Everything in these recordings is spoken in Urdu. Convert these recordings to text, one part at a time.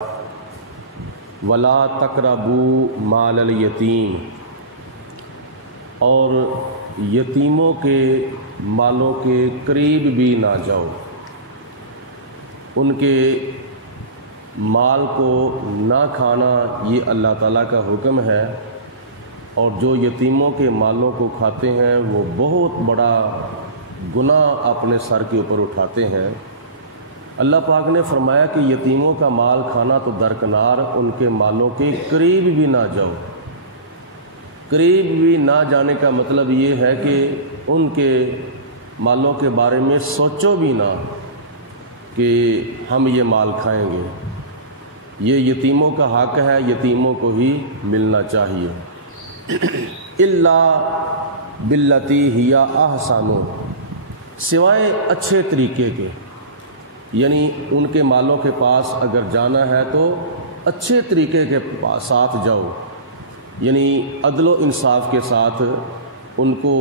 ولا تقربوا مال الیتیم، اور یتیموں کے مالوں کے قریب بھی نہ جاؤ، ان کے مال کو نہ کھانا یہ اللہ تعالیٰ کا حکم ہے، اور جو یتیموں کے مالوں کو کھاتے ہیں وہ بہت بڑا گناہ اپنے سر کے اوپر اٹھاتے ہیں۔ اللہ پاک نے فرمایا کہ یتیموں کا مال کھانا تو درکنار، ان کے مالوں کے قریب بھی نہ جاؤ۔ قریب بھی نہ جانے کا مطلب یہ ہے کہ ان کے مالوں کے بارے میں سوچو بھی نہ کہ ہم یہ مال کھائیں گے۔ یہ یتیموں کا حق ہے، یتیموں کو ہی ملنا چاہیے۔ الا باللتی ہی احسن، سوائے اچھے طریقے کے، یعنی ان کے مالوں کے پاس اگر جانا ہے تو اچھے طریقے کے ساتھ جاؤ، یعنی عدل و انصاف کے ساتھ ان کو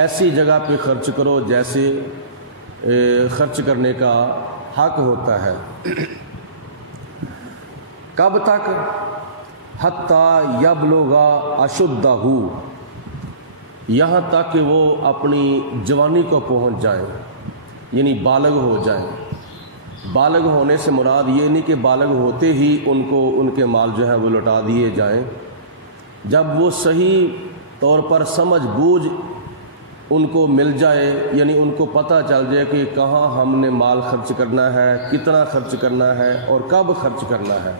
ایسی جگہ پہ خرچ کرو جیسے خرچ کرنے کا حق ہوتا ہے۔ کب تک؟ حتی یبلغ اشدہ، یہاں تک کہ وہ اپنی جوانی کو پہنچ جائیں، یعنی بالغ ہو جائیں۔ بالغ ہونے سے مراد یہ نہیں کہ بالغ ہوتے ہی ان کو ان کے مال جو ہے وہ لوٹا دیے جائیں۔ جب وہ صحیح طور پر سمجھ بوجھ ان کو مل جائے، یعنی ان کو پتہ چل جائے کہ کہاں ہم نے مال خرچ کرنا ہے، کتنا خرچ کرنا ہے اور کب خرچ کرنا ہے۔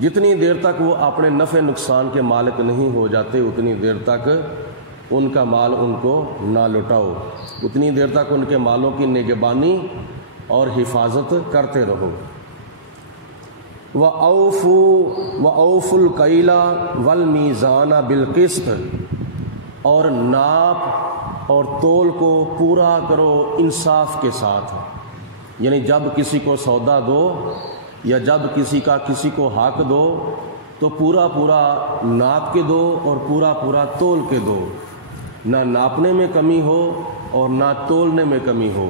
جتنی دیر تک وہ اپنے نفع نقصان کے مالک نہیں ہو جاتے اتنی دیر تک ان کا مال ان کو نہ لٹاؤ، اتنی دیر تک ان کے مالوں کی نگہبانی اور حفاظت کرتے رہو۔ وَأَوْفُوا الْكَيْلَ وَالْمِيزَانَ بِالْقِسْطِ، اور ناپ اور تول کو پورا کرو انصاف کے ساتھ، یعنی جب کسی کو سودا دو یا جب کسی کو حق دو تو پورا پورا ناپ کے دو اور پورا پورا تول کے دو، نہ ناپنے میں کمی ہو اور نہ تولنے میں کمی ہو۔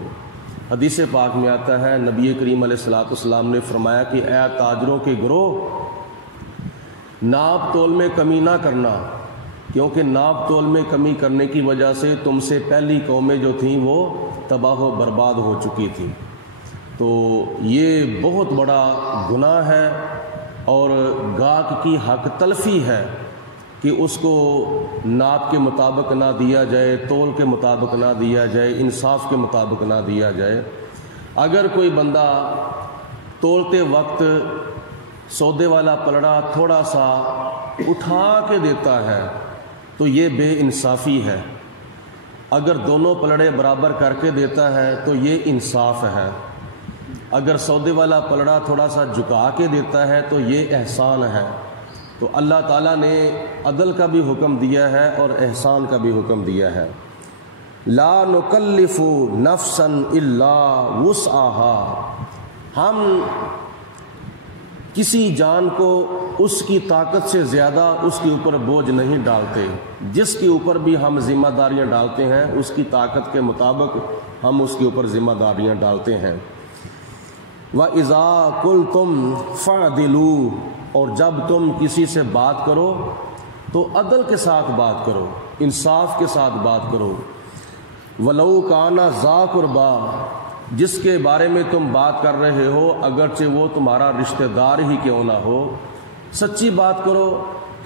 حدیث پاک میں آتا ہے، نبی کریم علیہ الصلوۃ والسلام نے فرمایا کہ اے تاجروں کے گروہ، ناپ تول میں کمی نہ کرنا، کیونکہ ناپ تول میں کمی کرنے کی وجہ سے تم سے پہلی قومیں جو تھیں وہ تباہ و برباد ہو چکی تھیں۔ تو یہ بہت بڑا گناہ ہے اور گاہک کی حق تلفی ہے کہ اس کو ناپ کے مطابق نہ دیا جائے، تول کے مطابق نہ دیا جائے، انصاف کے مطابق نہ دیا جائے۔ اگر کوئی بندہ تولتے وقت سودے والا پلڑا تھوڑا سا اٹھا کے دیتا ہے تو یہ بے انصافی ہے، اگر دونوں پلڑے برابر کر کے دیتا ہے تو یہ انصاف ہے، اگر سودے والا پلڑا تھوڑا سا جھکا کے دیتا ہے تو یہ احسان ہے۔ تو اللہ تعالیٰ نے عدل کا بھی حکم دیا ہے اور احسان کا بھی حکم دیا ہے۔ لا نکلف نفسا الا وسعها، ہم کسی جان کو اس کی طاقت سے زیادہ اس کے اوپر بوجھ نہیں ڈالتے، جس کے اوپر بھی ہم ذمہ داریاں ڈالتے ہیں اس کی طاقت کے مطابق ہم اس کے اوپر ذمہ داریاں ڈالتے ہیں۔ وَإِذَا قُلْتُمْ فَعْدِلُوا، اور جب تم کسی سے بات کرو تو عدل کے ساتھ بات کرو، انصاف کے ساتھ بات کرو۔ وَلَوْ كَانَ ذَا قُرْبَىٰ، جس کے بارے میں تم بات کر رہے ہو اگرچہ وہ تمہارا رشتہ دار ہی کیوں نہ ہو، سچی بات کرو،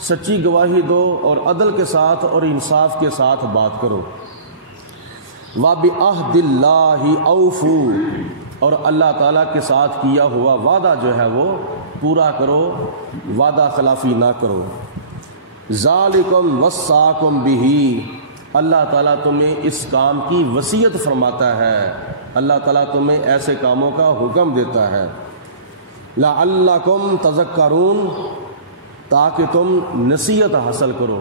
سچی گواہی دو اور عدل کے ساتھ اور انصاف کے ساتھ بات کرو۔ وَبِعَهْدِ اللَّهِ أَوْفُوا، اور اللہ تعالیٰ کے ساتھ کیا ہوا وعدہ جو ہے وہ پورا کرو، وعدہ خلافی نہ کرو۔ ذالکم وصاکم بہ، اللہ تعالیٰ تمہیں اس کام کی وصیت فرماتا ہے، اللہ تعالیٰ تمہیں ایسے کاموں کا حکم دیتا ہے۔ لعلکم تذکرون، تاکہ تم نصیحت حاصل کرو۔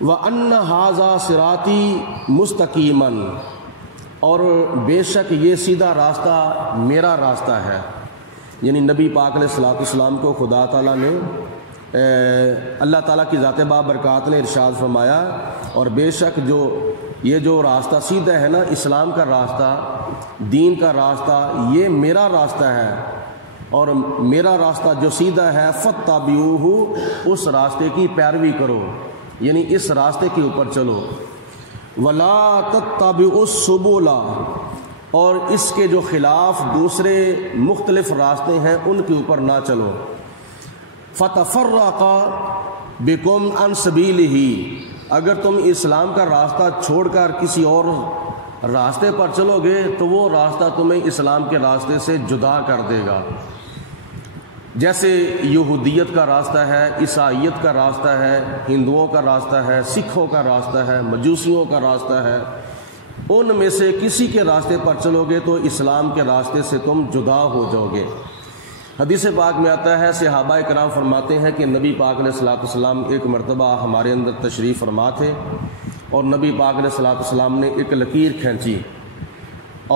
وَأَنَّ هَذَا صِرَاطِي مُسْتَقِيمًا، اور بے شک یہ سیدھا راستہ میرا راستہ ہے، یعنی نبی پاک علیہ الصلوۃ والسلام کو خدا تعالیٰ نے اللہ تعالیٰ کی ذات بابرکات نے ارشاد فرمایا، اور بے شک جو یہ جو راستہ سیدھا ہے نا، اسلام کا راستہ، دین کا راستہ، یہ میرا راستہ ہے، اور میرا راستہ جو سیدھا ہے فاتبعوہ، اس راستے کی پیروی کرو، یعنی اس راستے کے اوپر چلو۔ ولا تتبعوا السبل، اور اس کے جو خلاف دوسرے مختلف راستے ہیں ان کے اوپر نہ چلو۔ فتفرق بکم عن سبیلہ، اگر تم اسلام کا راستہ چھوڑ کر کسی اور راستے پر چلو گے تو وہ راستہ تمہیں اسلام کے راستے سے جدا کر دے گا۔ جیسے یہودیت کا راستہ ہے، عیسائیت کا راستہ ہے، ہندوؤں کا راستہ ہے، سکھوں کا راستہ ہے، مجوسیوں کا راستہ ہے، ان میں سے کسی کے راستے پر چلو گے تو اسلام کے راستے سے تم جدا ہو جاؤ گے۔ حدیث پاک میں آتا ہے، صحابہ کرام فرماتے ہیں کہ نبی پاک علیہ الصلوۃ والسلام ایک مرتبہ ہمارے اندر تشریف فرما تھے، اور نبی پاک علیہ الصلوۃ والسلام نے ایک لکیر کھینچی،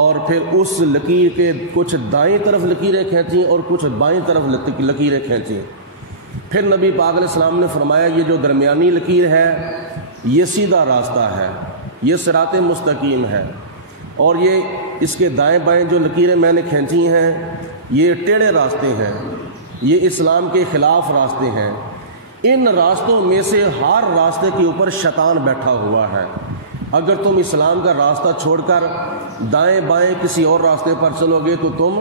اور پھر اس لکیر کے کچھ دائیں طرف لکیریں کھینچیں اور کچھ بائیں طرف لکیریں کھینچیں۔ پھر نبی پاک علیہ السلام نے فرمایا یہ جو درمیانی لکیر ہے یہ سیدھا راستہ ہے، یہ صراط مستقیم ہے، اور یہ اس کے دائیں بائیں جو لکیریں میں نے کھینچی ہیں یہ ٹیڑھے راستے ہیں، یہ اسلام کے خلاف راستے ہیں۔ ان راستوں میں سے ہر راستے کے اوپر شیطان بیٹھا ہوا ہے۔ اگر تم اسلام کا راستہ چھوڑ کر دائیں بائیں کسی اور راستے پر چلو گے تو تم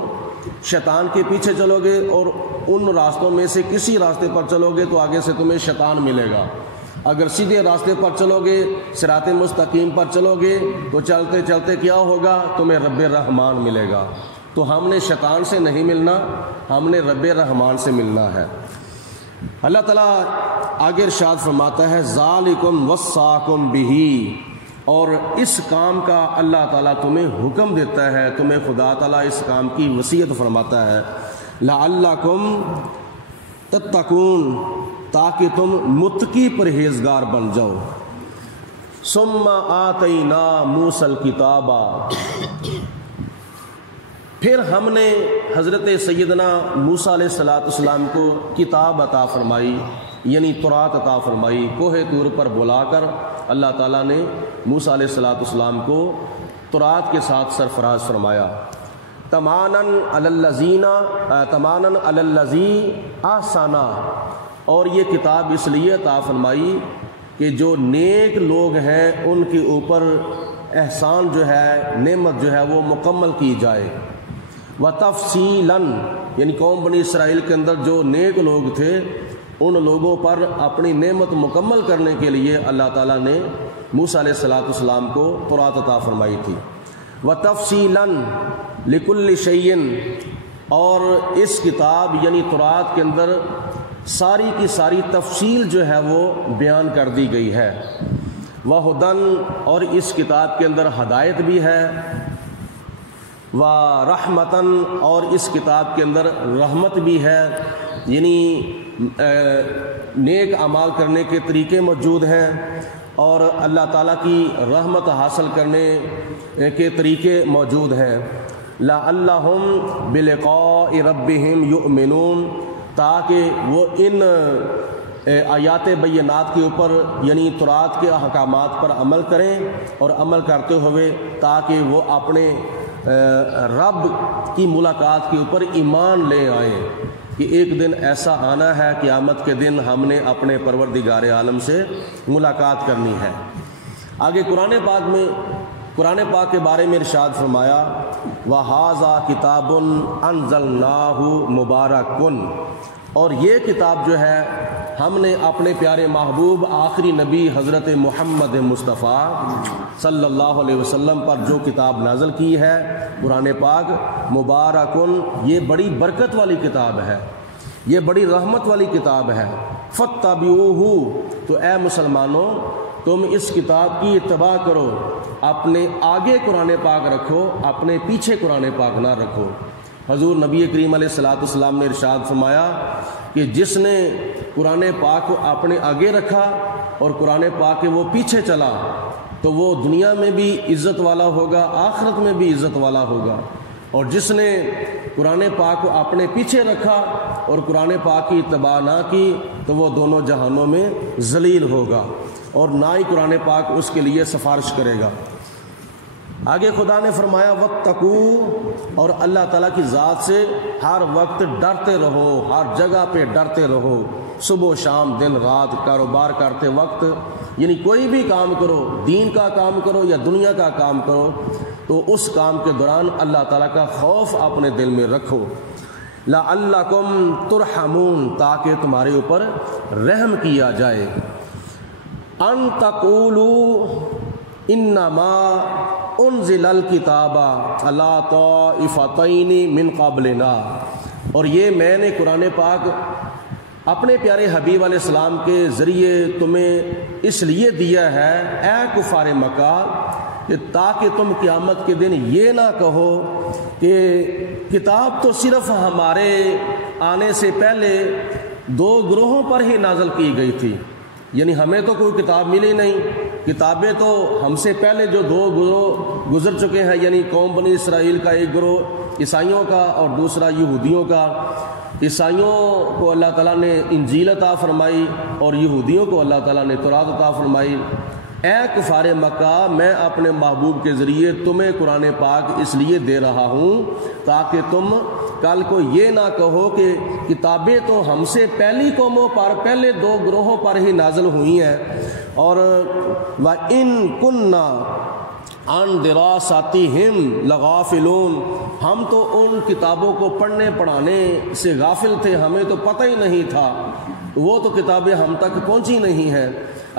شیطان کے پیچھے چلو گے، اور ان راستوں میں سے کسی راستے پر چلو گے تو آگے سے تمہیں شیطان ملے گا۔ اگر سیدھے راستے پر چلو گے، صراط مستقیم پر چلو گے تو چلتے چلتے کیا ہوگا؟ تمہیں رب رحمان ملے گا۔ تو ہم نے شیطان سے نہیں ملنا، ہم نے رب رحمان سے ملنا ہے۔ اللہ تعالیٰ آگے ارشاد فرماتا ہے ذالکم وصاکم بہ، اور اس کام کا اللہ تعالیٰ تمہیں حکم دیتا ہے، تمہیں خدا تعالیٰ اس کام کی وصیت فرماتا ہے، لعلکم تتقون، تاکہ تم متقی پرہیزگار بن جاؤ۔ ثم آتینا موسیٰ الکتاب، پھر ہم نے حضرت سیدنا موسیٰ علیہ السلام کو کتاب عطا فرمائی، یعنی تورات عطا فرمائی۔ کوہ طور پر بلا کر اللہ تعالیٰ نے موسیٰ علیہ السلام کو تورات کے ساتھ سرفراز فرمایا۔ تماناً علی الذی احسنا، اور یہ کتاب اس لیے عطا فرمائی کہ جو نیک لوگ ہیں ان کے اوپر احسان جو ہے، نعمت جو ہے وہ مکمل کی جائے۔ وتفصیلاً، یعنی قوم بنی اسرائیل کے اندر جو نیک لوگ تھے ان لوگوں پر اپنی نعمت مکمل کرنے کے لیے اللہ تعالیٰ نے موسیٰ علیہ السلام کو تورات عطا فرمائی تھی۔ وتفصیلاً لکل شیء، اور اس کتاب یعنی تورات کے اندر ساری کی ساری تفصیل جو ہے وہ بیان کر دی گئی ہے۔ وہدن، اور اس کتاب کے اندر ہدایت بھی ہے، ورحمتاً، اور اس کتاب کے اندر رحمت بھی ہے، یعنی نیک اعمال کرنے کے طریقے موجود ہیں اور اللہ تعالیٰ کی رحمت حاصل کرنے کے طریقے موجود ہیں۔ لعلہم بلقاء ربہم یؤمنون، تاکہ وہ ان آیات بینات کے اوپر یعنی تورات کے احکامات پر عمل کریں، اور عمل کرتے ہوئے تاکہ وہ اپنے رب کی ملاقات کے اوپر ایمان لے آئیں کہ ایک دن ایسا آنا ہے قیامت کے دن ہم نے اپنے پروردگار عالم سے ملاقات کرنی ہے۔ آگے قرآن پاک کے بارے میں ارشاد فرمایا وَهَذَا كِتَابٌ أَنزَلْنَاهُ مُبَارَكٌ، اور یہ کتاب جو ہے ہم نے اپنے پیارے محبوب آخری نبی حضرت محمد مصطفیٰ صلی اللہ علیہ وسلم پر جو کتاب نازل کی ہے قرآن پاک، مبارکن، یہ بڑی برکت والی کتاب ہے، یہ بڑی رحمت والی کتاب ہے۔ فَاتَّبِعُوهُ، تو اے مسلمانوں تم اس کتاب کی اتباع کرو، اپنے آگے قرآن پاک رکھو، اپنے پیچھے قرآن پاک نہ رکھو۔ حضور نبی کریم علیہ السلام نے ارشاد فرمایا کہ جس نے قرآن پاک کو اپنے آگے رکھا اور قرآن پاک کے وہ پیچھے چلا تو وہ دنیا میں بھی عزت والا ہوگا، آخرت میں بھی عزت والا ہوگا، اور جس نے قرآن پاک کو اپنے پیچھے رکھا اور قرآن پاک کی اتباع نہ کی تو وہ دونوں جہانوں میں ذلیل ہوگا۔ اور نہ ہی قرآن پاک اس کے لیے سفارش کرے گا۔ آگے خدا نے فرمایا واتقوا، اور اللہ تعالیٰ کی ذات سے ہر وقت ڈرتے رہو، ہر جگہ پہ ڈرتے رہو، صبح و شام، دن رات، کاروبار کرتے وقت، یعنی کوئی بھی کام کرو، دین کا کام کرو یا دنیا کا کام کرو، تو اس کام کے دوران اللہ تعالیٰ کا خوف اپنے دل میں رکھو۔ لعلکم ترحمون، تاکہ تمہارے اوپر رحم کیا جائے۔ ان تقولوا انما انزل الکتاب علی طائفتین من قبلنا، اور یہ میں نے قرآن پاک اپنے پیارے حبیب علیہ السلام کے ذریعے تمہیں اس لیے دیا ہے اے کفار مکہ، کہ تاکہ تم قیامت کے دن یہ نہ کہو کہ کتاب تو صرف ہمارے آنے سے پہلے دو گروہوں پر ہی نازل کی گئی تھی، یعنی ہمیں تو کوئی کتاب ملی نہیں، کتابیں تو ہم سے پہلے جو دو گروہ گزر چکے ہیں، یعنی قوم بنی اسرائیل کا ایک گروہ عیسائیوں کا اور دوسرا یہودیوں کا۔ عیسائیوں کو اللہ تعالیٰ نے انجیل عطا فرمائی اور یہودیوں کو اللہ تعالیٰ نے تورات عطا فرمائی۔ اے کفار مکہ، میں اپنے محبوب کے ذریعے تمہیں قرآن پاک اس لیے دے رہا ہوں تاکہ تم کل کو یہ نہ کہو کہ کتابیں تو ہم سے پہلی قوموں پر، پہلے دو گروہوں پر ہی نازل ہوئی ہیں، اور وَإِن كُنَّا عَن دِرَاسَتِهِمْ لَغَافِلُونَ، ہم تو ان کتابوں کو پڑھنے پڑھانے سے غافل تھے، ہمیں تو پتہ ہی نہیں تھا، وہ تو کتابیں ہم تک پہنچی نہیں ہیں۔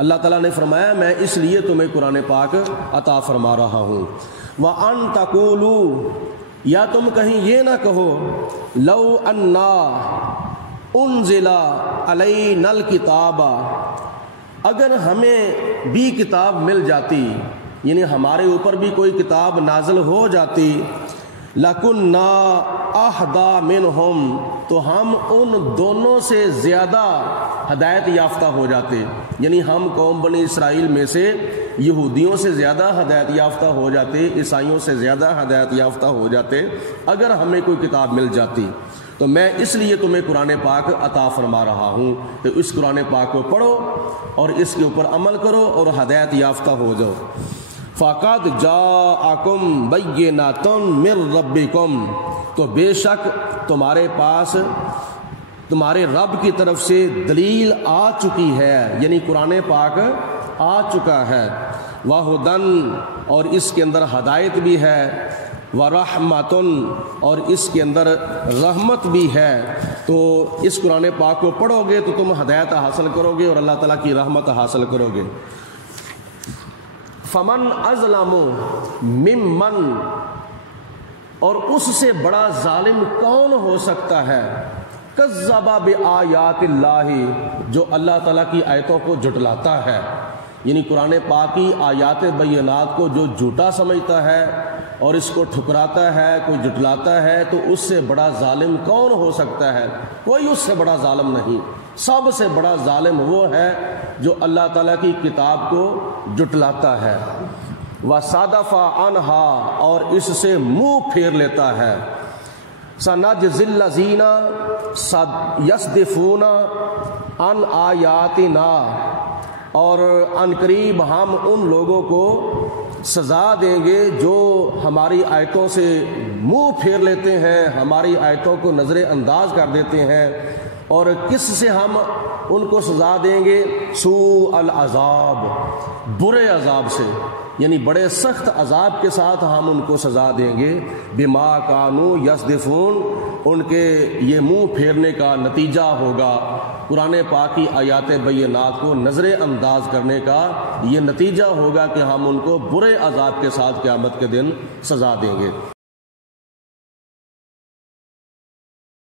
اللہ تعالیٰ نے فرمایا میں اس لیے تمہیں قرآن پاک عطا فرما رہا ہوں۔ وَأَن تَقُولُوا، یا تم کہیں یہ نہ کہو لَوْ أَنَّا أُنزِلَ عَلَيْنَا الْكِتَابَ، اگر ہمیں بھی کتاب مل جاتی، یعنی ہمارے اوپر بھی کوئی کتاب نازل ہو جاتی، لَكُنَّا أَهْدَىٰ مِنْهُمْ، تو ہم ان دونوں سے زیادہ ہدایت یافتہ ہو جاتے، یعنی ہم قوم بنی اسرائیل میں سے یہودیوں سے زیادہ ہدایت یافتہ ہو جاتے، عیسائیوں سے زیادہ ہدایت یافتہ ہو جاتے اگر ہمیں کوئی کتاب مل جاتی۔ تو میں اس لیے تمہیں قرآن پاک عطا فرما رہا ہوں کہ اس قرآن پاک کو پڑھو اور اس کے اوپر عمل کرو اور ہدایت یافتہ ہو جاؤ۔ فَقَدْ جَاءَكُمْ بَيِّنَةٌ مِّن رَبِّكُمْ، تو بے شک تمہارے پاس تمہارے رب کی طرف سے دلیل آ چکی ہے، یعنی قرآن پاک آ چکا ہے۔ وَهُدًى، اور اس کے اندر ہدایت بھی ہے، وَرَحْمَةٌ، اور اس کے اندر رحمت بھی ہے۔ تو اس قرآن پاک کو پڑھو گے تو تم ہدایت حاصل کرو گے اور اللہ تعالیٰ کی رحمت حاصل کرو گے۔ فَمَنْ أَظْلَمُ مِمَّنْ، اور اس سے بڑا ظالم کون ہو سکتا ہے، کذب بآیات اللہ، جو اللہ تعالیٰ کی آیتوں کو جھٹلاتا ہے، یعنی قرآن پاک کی آیات بینات کو جو جھوٹا سمجھتا ہے اور اس کو ٹھکراتا ہے، کوئی جھٹلاتا ہے، تو اس سے بڑا ظالم کون ہو سکتا ہے؟ کوئی اس سے بڑا ظالم نہیں۔ سب سے بڑا ظالم وہ ہے جو اللہ تعالیٰ کی کتاب کو جھٹلاتا ہے، وَصَدَفَ عَنْهَا، اور اس سے منہ پھیر لیتا ہے۔ سَنَجْزِي الَّذِينَ يَصْدِفُونَ عَنْ آیَاتِنَا، اور عنقریب ہم ان لوگوں کو سزا دیں گے جو ہماری آیتوں سے منہ پھیر لیتے ہیں، ہماری آیتوں کو نظر انداز کر دیتے ہیں۔ اور کس سے ہم ان کو سزا دیں گے؟ سوء العذاب، برے عذاب سے، یعنی بڑے سخت عذاب کے ساتھ ہم ان کو سزا دیں گے۔ بما کانوا یصدفون، ان کے یہ منہ پھیرنے کا نتیجہ ہوگا، قرآن پاک کی آیات بینات کو نظر انداز کرنے کا یہ نتیجہ ہوگا کہ ہم ان کو برے عذاب کے ساتھ قیامت کے دن سزا دیں گے۔